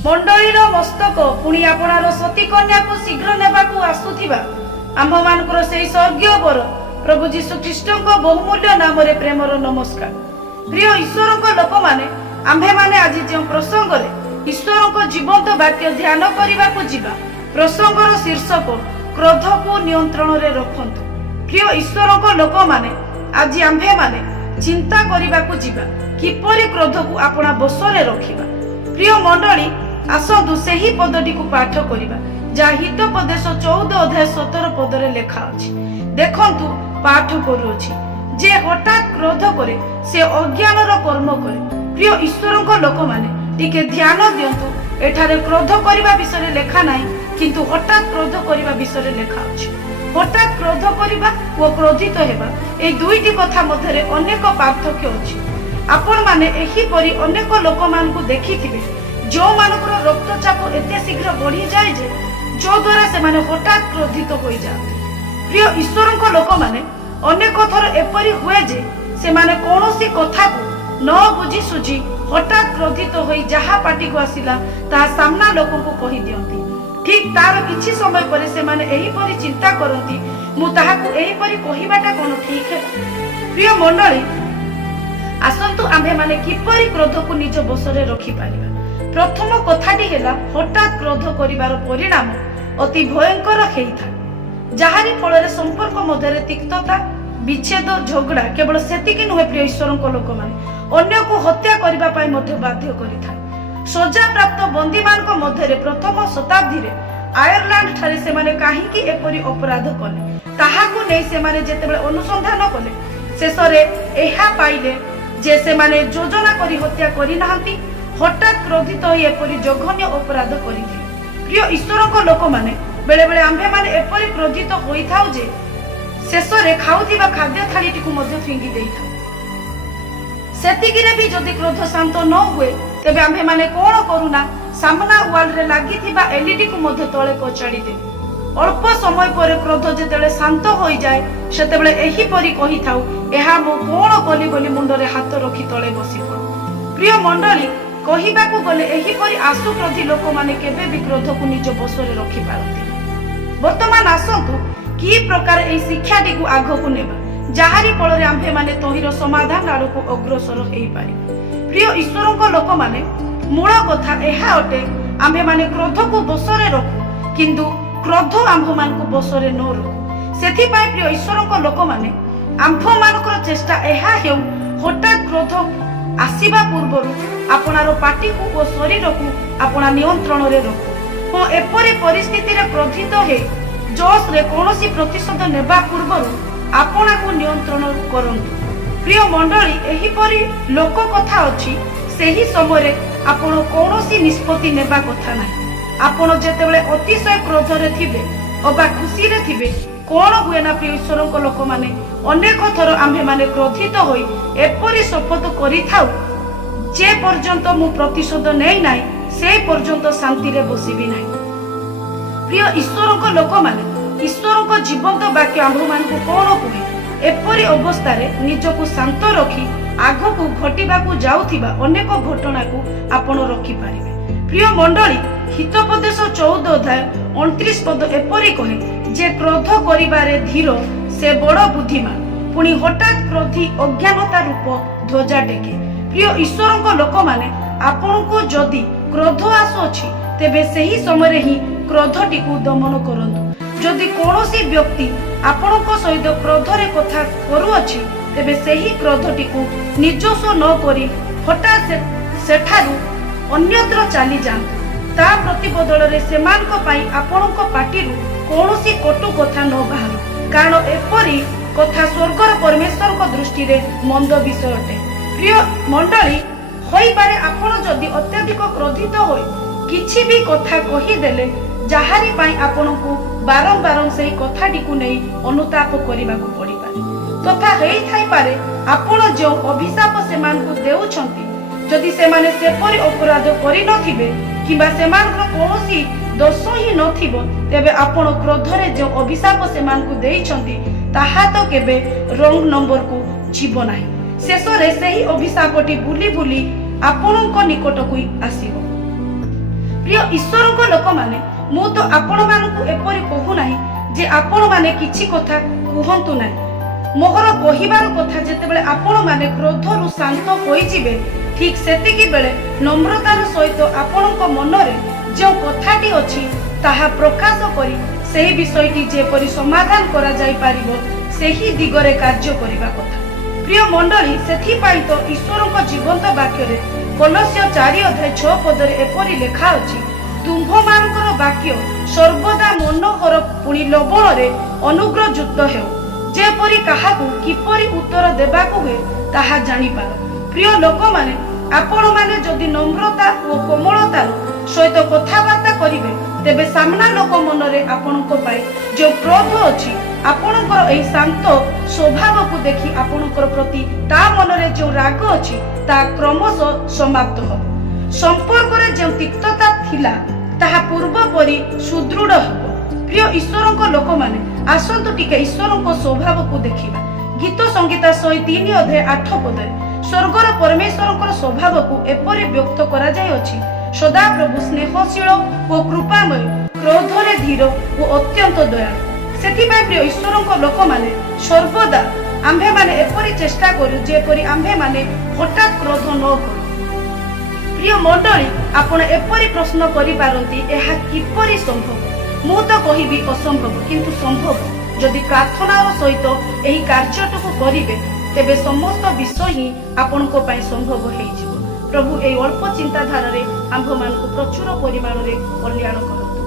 मंडलीर मस्तक पुणी आपणार सती कन्या को शीघ्र नेबाकू आसुथिबा आम्भ मानकर सेई स्वर्गीय बर प्रभु जीशु ख्रीष्ट बहुमूल्य नाम रे प्रेमर नमस्कार। प्रिय ईश्वर लोक माने आम्भे माने आज जो प्रसंग रे ईश्वर को जीवंत वाक्य ध्यान करने को जीवा प्रसंगर शीर्षक क्रोध को नियंत्रण रे रखंतु। प्रिय ईश्वर लोक माने आज आम्भे माने चिंता करने को जीवा किपरि क्रोध को अपना बस रे रखिबा। प्रिय मंडली आसतु सेही पदटी को पाठ करिबा जहाँ हितोपदेश 14 अध्याय 17 पदरे लेखा अछि। देखंतु पाठ करूछि जे हठात क्रोध करे से अज्ञानर कर्म करे। प्रिय ईश्वर लोक माने टिके ध्यान दियंतु एठारे क्रोध करिबा विषय लेखा नाही किंतु हठात क्रोध करिबा विषय लेखा अछि। हठात क्रोध करिबा ओ क्रोधित हेबा ए दुईटी कथा मध्यरे अनेक पार्थक्य अछि। आपण माने एही परि अनेक लोक मान को देखिथिबे जो मानकर रक्तचाप एते शीघ्र बढ़ी जाए जे जो द्वारा से माने हठात क्रोधित हो जाते। प्रिय ईश्वर को लोक माने अनेक थर एपरि हुए जे से माने कोनोसी कथा को न बुझी सुझी हठात क्रोधित होई जहा पार्टी को आसिला ता सामना लोक को कहि दियंती। ठीक तार किछि समय परे से माने एही परि चिंता करंती मु ताहा को एही परि कहिबाटा कोन ठीक है। प्रिय मंडली आसंतु आम्भे माने किपरि क्रोध को निज बसरे रखि पारिबा। प्रथम कथाटी हेला हठात क्रोध करिवार परिणाम अति भयंकर हेइथा जहारी फल संपर्क मध्य तिक्तता विच्छेद झगड़ा केवल सेतिकी नुहे। प्रिय ईश्वर लोक माने अन्य को हत्या करिबा पाई मध्य बाध्य करिथा। सजा प्राप्त बंदी मान मध्य प्रथम शताब्दी रे आयरलैंड ठारे से माने काहीकि एपरि अपराध कले ताहाकु नै से माने जेतेबेले अनुसंधान कले शेषरे एहा पाइले जे से माने योजना करी हत्या करि नाहंती हठात क्रोधित होई एपरि जघन्य अपराध करिथि। प्रिय ईश्वर लोक माने बेले बेले आम्भे माने एपरि क्रोधित होई थाउ जे शेषरे खाउथिबा खाद्य थालीटी को मध्य फिंगी देइथा। सेतिकिरे भी जदि क्रोध शांत न हुए तेबे आम्भे माने कोन करूना सामना वाल रे लागिथिबा एलईडी को मध्य तळे कचाडी दे। अल्प समय पर क्रोध जेतेबेले शांत होई जाय सेतेबेले एही परि कहि थाउ एहा मो कोन कली बोली मुंडरे हाथ रखि तळे बसी पड़। प्रिय मंडली कहिबाकू गले एही परि आसु क्रोधी लोक माने केबे भी क्रोध को निज बसरे रखि पारंती। वर्तमान आसंतु की प्रकार ए शिक्षाटी को आगो को नेबा जहारी फल रे आम्भे माने तहिर समाधान आड़ को अग्रसर हेई पारि। प्रिय ईश्वर लोक माने मूल कथा एहा अटे आम्भे माने क्रोध को बसरे रखु किंतु क्रोध आम्भ मान को बसरे न रखु। सेथि पय प्रिय ईश्वर लोक माने आम्भ मानकर चेष्टा एहा हेउ हठात क्रोध आसीबा पूर्वरु आपणार पाटी को ओ शरीर को आपना नियंत्रण रे रखु। हो एपरि परिस्थिति रे क्रोधित हे जोश रे कोनोसी प्रतिशोध नेबा पूर्वरु आपना को नियंत्रण करंतु। प्रिय मंडली एही परि लोक कथा अछि सेही समय रे आपण कोनोसी निष्पत्ति नेबा कथा नाही। आपण जेतेबेले अतिशय क्रोध रे थिबे अबा खुशी रे थिबे कोन हुए ना। प्रिय ईश्वर लोक माने अनेक थर आम्भे माने क्रोधित होई एपरि शपथ करि थाउ जे पर्यंत मु प्रतिशोध नै नाही से पर्यंत शांति रे बसिबी नाही। प्रिय ईश्वर लोक माने ईश्वर को जीवंत वाक्य आम्भ मान को कोन कहे एपरि अवस्था रे निज को शांत रखी आगो को घटिबा को जाउथिबा अनेक घटना को आपण रखि पारिबे। प्रिय मंडली हितोपदेश 14 अध्याय 29 पद एपरि कहे जे क्रोध करिबारे धीर से बड़ बुद्धिमान पुणी हठात क्रोधी अज्ञानता रूप ध्वजा टेके। प्रिय ईश्वर लोक माने आपण को जदि क्रोध आसुछि तेबे सही समय ही क्रोधटी को दमन करंतु। जदि कोनोसी व्यक्ति आपण को सहित क्रोध रे कथा करूअछि तेबे सही क्रोधटी को निजस्व न करी हठात सेठारु अन्यत्र चली जांतु। ता प्रतिबदल रे सेमान को पाई आपण को पाटीरु कोनोसी कटु कथा न बाहरु कारण एपरि कथा स्वर्गर परमेश्वर को दृष्टि रे मंद विषय अटे। प्रिय मंडली होई पारे आपण जदि अत्यधिक क्रोधित होई किछि भी कथा कहि देले जहारी पाई आपण को बारंबार सेही कथाटी को नै अनुताप करिबा को पड़ी पारे तथा हेई थाई पारे आपण जो अभिशाप सेमान को देउछंती जदि सेमाने सेपरि अपराध करि नथिबे किबा सेमानकर कोनोसी दोष ही नथिबो तेबे आपण क्रोध रे जो अभिशाप सेमान को देइछंती ताहा तो केबे रंग नंबर को जीव नाही। शेषरे सेही अभिशापटी बुली बुली आपणक निकट को आसीबो। प्रिय ईश्वर लोक मैंने मु तो आपण मानकु एपरि कहू नाही जे आपण माने किछि कथा कहंतु नाही। मोहर कहिबार कथा जेतेबेले आपण माने क्रोधरु शांत होई जिवे ठीक सेतिकी बेले नम्रतार सहित आपणक मनरे जो कथाटी अछि ताहा प्रकाश करी सेही विषयटी जेपरि समाधान करा जाई पारिबो सेही दिगरे कार्य करिबा कथा। प्रिय मंडली सेथिपाई तो ईश्वरक जीवंत वाक्य रे कोलोस्य 4:6 पदरे एपरि लेखा अछि तुम्भ मानकर वाक्य सर्वदा मनोहर पुणी लवण रे अनुग्रह युक्त हेउ जेपरि काहाकू किपरि उत्तर देबाकू हुए ताहा जानि पार। प्रिय लोक माने आपण माने जदि नम्रता और कोमलतार सहित कथबार्ता करिवे तेबे सामना लोक मनरे आपणक पाई जो क्रोध अछि आपणकर एही शांत स्वभाव को देखि आपणकर प्रति ता मनरे जो राग अछि ता क्रमशः समाप्त हो। संपर्क रे जो तिक्तता थिला ताहा पूर्व परि सुदृढ़ हो। प्रिय ईश्वरक लोक माने आसंतु टिके ईश्वरक स्वभाव को देखिबा। गीत संगीता 103:8 पदरे स्वर्गर परमेश्वरक स्वभाव को एपरि व्यक्त करा जाय अछि सदा प्रभु स्नेहशील और कृपामय क्रोधरे धीर और अत्यंत दयालु। सेथिबाई प्रिय ईश्वरक लोक माने सर्वदा आम्भे माने एपरि चेष्टा करू जेपरि आम्भे माने हठात क्रोध न करू। प्रिय मंडली आपण एपरि प्रश्न करि पारंती एहा किपरि संभव। मु तो कहिबी असंभव किंतु संभव जदि प्रार्थनार सहित एही कार्यटुकु करिवे तेबे समस्त विषय ही आपणक पई संभव हेइजिवो। प्रभु एई अल्प चिंताधारा रे आम्भ मानकु प्रचुर परिमाण रे कल्याण करत।